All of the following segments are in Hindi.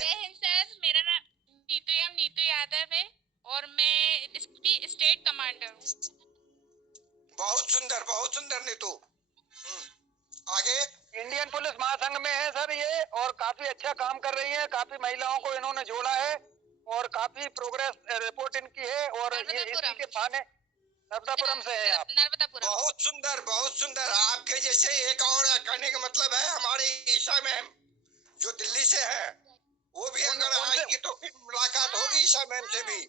जय हिंद सर, मेरा नाम नीतू यादव है और मैं स्टेट कमांडर हूँ। बहुत सुंदर नीतू। आगे इंडियन पुलिस महासंघ में है सर ये, और काफी अच्छा काम कर रही है। काफी महिलाओं को इन्होंने जोड़ा है और काफी प्रोग्रेस रिपोर्ट इनकी है। और ये इसी के बहाने नर्मदापुरम से है आप? नर्मदापुरम। बहुत सुंदर। आपके जैसे एक और कहने का मतलब है हमारी ईशा मैम जो दिल्ली से है, वो भी अगर आएगी तो फिर मुलाकात होगी ईशा मैम से भी।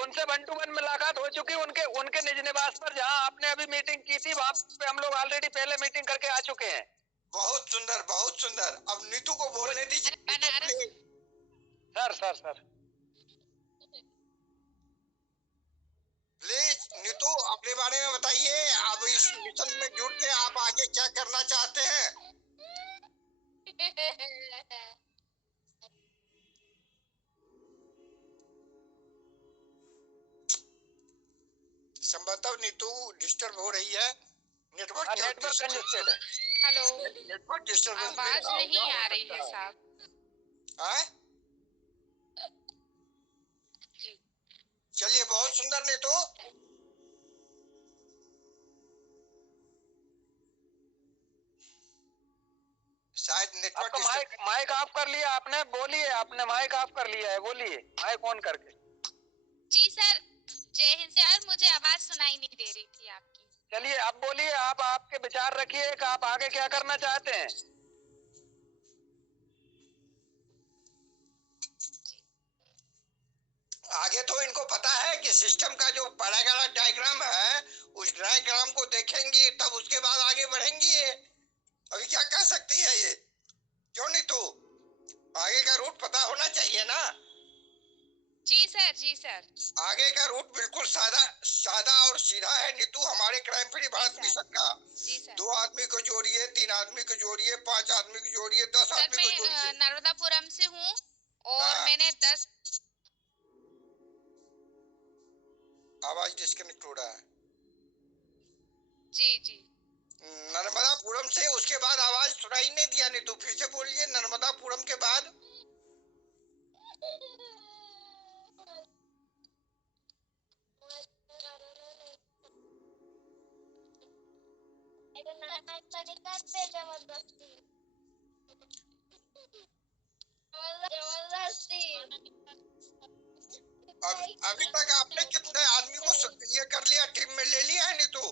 उनसे 1 to 1 मुलाकात हो चुकी। उनके निज निवास पर जहां आपने अभी मीटिंग की थी, वहां पे हम लोग ऑलरेडी पहले मीटिंग करके आ चुके हैं। बहुत सुंदर। अब नीतू को बोलने दीजिए। सर प्लीज नीतू अपने बारे में बताइए। आप इस मिशन में जुड़ के आप आगे क्या करना चाहते हैं? संभवतः नीतू डिस्टर्ब हो रही है। नेटवर्क कंजेस्टेड है। हेलो, नेटवर्क डिस्टर्ब आवाज नहीं आ रही है साहब। चलिए, बहुत सुंदर नीतू। शायद नेटवर्क माइक ऑफ कर लिया आपने? बोलिए, आपने माइक ऑफ कर लिया है, बोलिए माइक ऑन करके। जी सर, जय हिंद सर, मुझे आवाज सुनाई नहीं दे रही थी आपकी। चलिए अब बोलिए, आप आपके विचार रखिए कि आप आगे क्या करना चाहते हैं। आगे तो इनको पता है कि सिस्टम का जो पैराग्राफ डायग्राम है, उस डायग्राम को देखेंगी तब उसके बाद आगे बढ़ेंगी। ये अभी क्या कह सकती है ये? क्यों नहीं? तो आगे का रूट पता होना चाहिए ना। जी सर। आगे का रूट बिल्कुल सादा और सीधा है नीतू। हमारे क्राइम फ्री भारत मिशन का 2 आदमी को जोड़िए, 3 आदमी को जोड़िए, 5 आदमी को जोड़िए, 10 आदमी को जोड़िए। मैं नर्मदापुरम से हूँ और मैंने 10। आवाज डिस्कनेक्ट हो रहा है। जी। नर्मदापुरम से, उसके बाद आवाज सुनाई नहीं दिया नीतू, फिर से बोलिए। नर्मदापुरम के बाद अभी तक आपने कितने आदमी को ये कर लिया, टीम में ले लिया है नीतू?